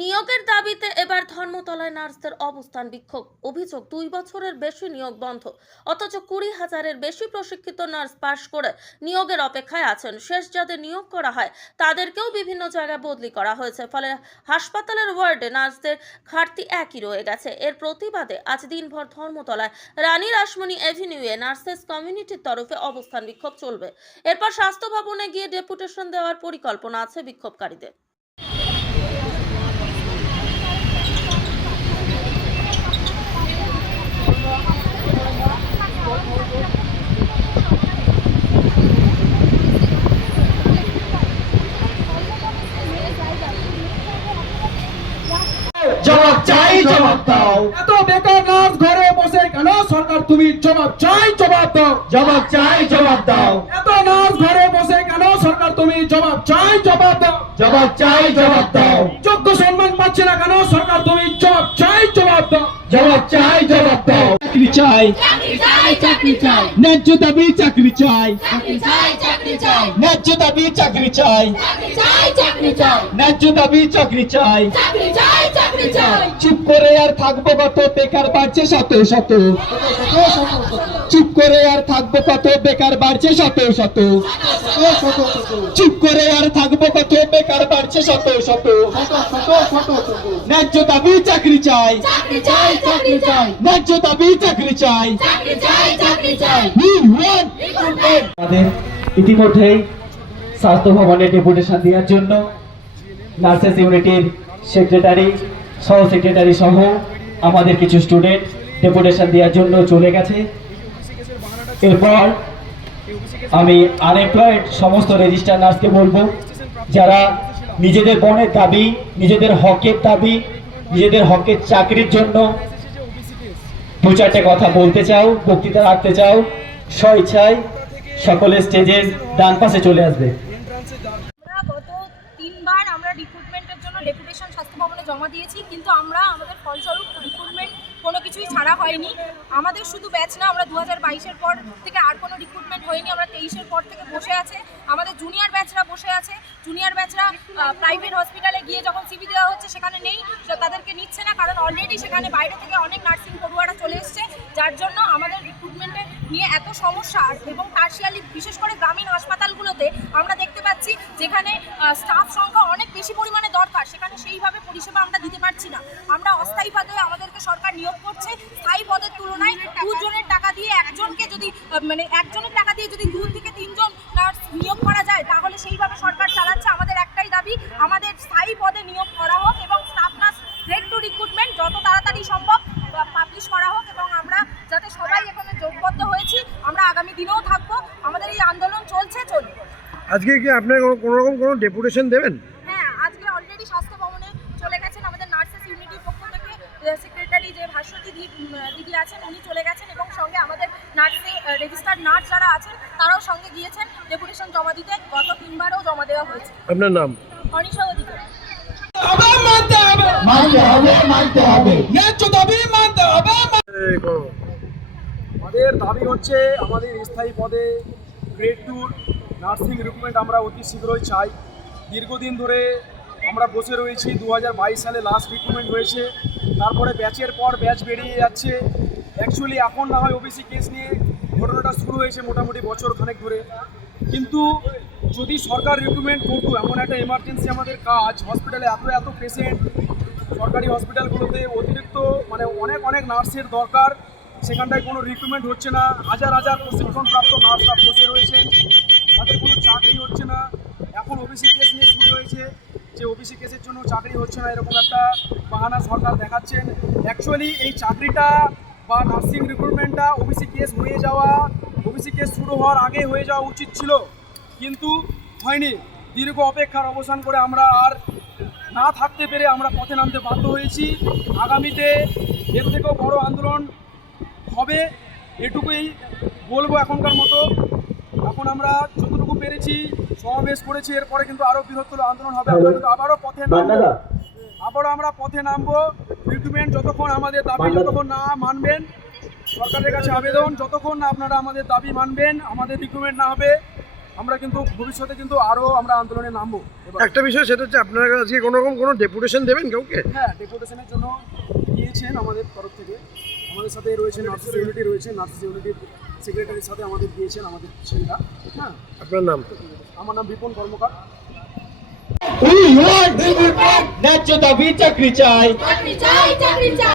নিয়োগের দাবিতে এবার ধর্মতলায় নার্সদের অবস্থান বিক্ষোভ। অভিযোগ, দুই বছরের বেশি নিয়োগ বন্ধ। অথচ কুড়ি হাজারের বেশি প্রশিক্ষিত নার্স পাশ করে নিয়োগের অপেক্ষায় আছেন। শেষ যাদের নিয়োগ করা হয়, তাদেরকেও বিভিন্ন জায়গায় বদলি করা হয়েছে। ফলে হাসপাতালের ওয়ার্ডে নার্সদের ঘাটতি একই রয়ে গেছে। এর প্রতিবাদে আজ দিনভর ধর্মতলায় রানী রাসমণি এভিনিউয়ে নার্সেস কমিউনিটির তরফে অবস্থান বিক্ষোভ চলবে। এরপর স্বাস্থ্য ভবনে গিয়ে ডেপুটেশন দেওয়ার পরিকল্পনা আছে বিক্ষোভকারীদের জবাব চাই জবাব দাও। এত বেকার নার্স ঘরে বসে কেন সরকার তুমি জবাব চাই জবাব দাও। জবাব চাই জবাব দাও। এত নার্স ঘরে বসে কেন সরকার তুমি জবাব চাই জবাব দাও। জবাব চাই জবাব দাও। যোগ্য সম্মান পাচ্ছে না কেন সরকার তুমি জবাব চাই জবাব দাও। জবাব চাই জবাব দাও। চাকরি চাই। চাকরি চাই ন্যায্য দাবি চাকরি চাই চাকরি চাই। ন্যায্য দাবি চাকরি চাই। চাকরি চাই চাকরি চাই। ন্যায্য দাবি চাকরি চাই। চাকরি চাই চুপ করে আর থাকব কত? বেকার বাড়ছে শত শত। চুপ করে আর থাকব কত? বেকার বাড়ছে শত শত। চুপ করে আর থাকব কত? বেকার বাড়ছে শত শত। ন্যায্য দাবি চাকরি চাই। চাকরি চাকরি চাই। ন্যায্য দাবি চাকরি চাই। আমাদের ইতিমধ্যেই স্বাস্থ্য ভবনে ডেপুটেশন দেওয়ার জন্য নার্সেস ইউনিটির সেক্রেটারি সহ সেক্রেটারি সহ আমাদের কিছু স্টুডেন্ট ডেপুটেশন দেওয়ার জন্য চলে গেছে। এরপর আমি আনএমপ্লয়েড সমস্ত রেজিস্টার নার্সকে বলব, যারা নিজেদের বনের দাবি, নিজেদের হকের দাবি, নিজেদের হকের চাকরির জন্য দু চারটে কথা বলতে চাও, বক্তৃতা রাখতে চাও, স্বইচ্ছায় সকলে স্টেজের ডান পাশে চলে আসবে আমরা গত তিনবার আমরা রিক্রুটমেন্টের জন্য ডেপুটেশন স্বাস্থ্য ভবনে জমা দিয়েছি, কিন্তু আমরা আমাদের ফলস্বরূপ রিক্রুটমেন্ট কোনো কিছুই ছাড়া হয়নি। আমাদের শুধু ব্যাচ না, আমরা দু হাজার বাইশের পর থেকে আর কোনো রিক্রুটমেন্ট হয়নি, আমরা তেইশের পর থেকে বসে আছে। আমাদের জুনিয়র ব্যাচরা বসে আছে। জুনিয়র ব্যাচরা প্রাইভেট হসপিটালে গিয়ে যখন সিবি দেওয়া হচ্ছে, সেখানে নেই তাদেরকে নিচ্ছে না, কারণ অলরেডি সেখানে বাইরে থেকে অনেক নার্সিং পড়ুয়ারা চলে এসছে। যার জন্য আমাদের রিক্রুটমেন্টের নিয়ে এত সমস্যা এবং টার্সিয়ালি বিশেষ করে গ্রামীণ হাসপাতালগুলোতে আমরা দেখতে পাচ্ছি যেখানে স্টাফ সংখ্যা অনেক বেশি পরিমাণে দরকার, সেখানে সেইভাবে পরিষেবা আমরা দিতে পারছি না। আমরা অস্থায়ী পদে আমাদেরকে সরকার নিয়োগ করছে, স্থায়ী পদের তুলনায় দুজনের টাকা দিয়ে একজনকে যদি মানে একজনের টাকা দিয়ে যদি দু থেকে তিনজন নার্স নিয়োগ করা যায়, তাহলে সেইভাবে সরকার চালাচ্ছে আমাদের একটাই দাবি আমাদের স্থায়ী পদে নিয়োগ করা হোক এবং staff nurse grade two recruitment যত তাড়াতাড়ি সম্ভব পাবলিশ করা হোক এবং আমরা যাতে সবাই এখানে যোগবদ্ধ হয়েছি আমরা আগামী দিনেও থাকব আমাদের এই আন্দোলন চলছে চলবে আজকে কি আপনার কোনো রকম কোনো ডেপুটেশন দেবেন? হ্যাঁ আজকে অলরেডি স্বাস্থ্য ভবনে চলে গেছেন আমাদের নার্সেস ইউনিটির পক্ষ থেকে। সেক্রেটারি যে দিদি আছেন উনি চলে গেছেন এবং সঙ্গে আমাদের নার্সে রেজিস্টার্ড নার্স যারা আছেন তারাও সঙ্গে গিয়েছেন ডেপুটেশন জমা দিতে। গত তিনবারও জমা দেওয়া হয়েছে। আপনার নাম? অনিশা অধিকারী। মানতে হবে মানতে হবে। মানতে হবে ন্যায্য দাবি মানতে হবে আমাদের দাবি হচ্ছে আমাদের স্থায়ী পদে গ্রেড টুর নার্সিং রিক্রুটমেন্ট আমরা অতি শীঘ্রই চাই। দীর্ঘদিন ধরে আমরা বসে রয়েছি দু হাজার বাইশ সালে লাস্ট রিক্রুটমেন্ট হয়েছে, তারপরে ব্যাচের পর ব্যাচ বেরিয়ে যাচ্ছে। অ্যাকচুয়ালি এখন না হয় ওবিসি কেস নিয়ে ঘটনাটা শুরু হয়েছে মোটামুটি বছর খানেক ধরে। কিন্তু যদি সরকার রিক্রুটমেন্ট করতো, এমন একটা এমার্জেন্সি আমাদের কাজ হসপিটালে এত এত পেশেন্ট সরকারি হসপিটালগুলোতে অতিরিক্ত মানে অনেক অনেক নার্সের দরকার। সেখানটায় কোনো রিক্রুটমেন্ট হচ্ছে না। হাজার হাজার প্রশিক্ষণপ্রাপ্ত নার্সরা বসে রয়েছেন তাদের কোনো চাকরি হচ্ছে না এখন ওবিসি কেস নিয়ে শুরু হয়েছে যে ওবিসি কেসের জন্য চাকরি হচ্ছে না, এরকম একটা বাহানা সরকার দেখাচ্ছেন। অ্যাকচুয়ালি এই চাকরিটা বা নার্সিং রিক্রুটমেন্টটা ওবিসি কেস হয়ে যাওয়া, ওবিসি কেস শুরু হওয়ার আগে হয়ে যাওয়া উচিত ছিল, কিন্তু হয়নি। দীর্ঘ অপেক্ষার অবসান করে আমরা আর না থাকতে পেরে আমরা পথে নামতে বাধ্য হয়েছি। আগামীতে এর থেকেও বড় আন্দোলন হবে, এটুকুই বলব এখনকার মতো। এখন আমরা যতটুকু পেরেছি সমাবেশ করেছি এরপরে কিন্তু আরও বৃহত্তর আন্দোলন হবে। আমরা কিন্তু আবারও পথে নামবো। আবারও আমরা পথে নামবো। রিক্রুটমেন্ট যতক্ষণ আমাদের দাবি যতক্ষণ না মানবেন সরকারের কাছে আবেদন যতক্ষণ না আপনারা আমাদের দাবি মানবেন আমাদের রিক্রুটমেন্ট না হবে আমরা কিন্তু ভবিষ্যতে কিন্তু আরও আমরা আন্দোলনে নামবো। একটা বিষয় সেটা হচ্ছে আপনারা আজকে কোনো রকম কোনো ডেপুটেশন দেবেন কাউকে? হ্যাঁ ডেপুটেশনের জন্য গিয়েছেন আমাদের তরফ থেকে। আমাদের সাথে রয়েছে নার্সিস ইউনিটি রয়েছে নার্সিস ইউনিটির সেক্রেটারির সাথে আমাদের দিয়েছেন আমাদের ছেলেরা। হ্যাঁ? আপনার নাম? আমার নাম বিপন কর্মকার। ন্যায্য দাবি চাকরি চাই চাকরি চাই চাকরি চাই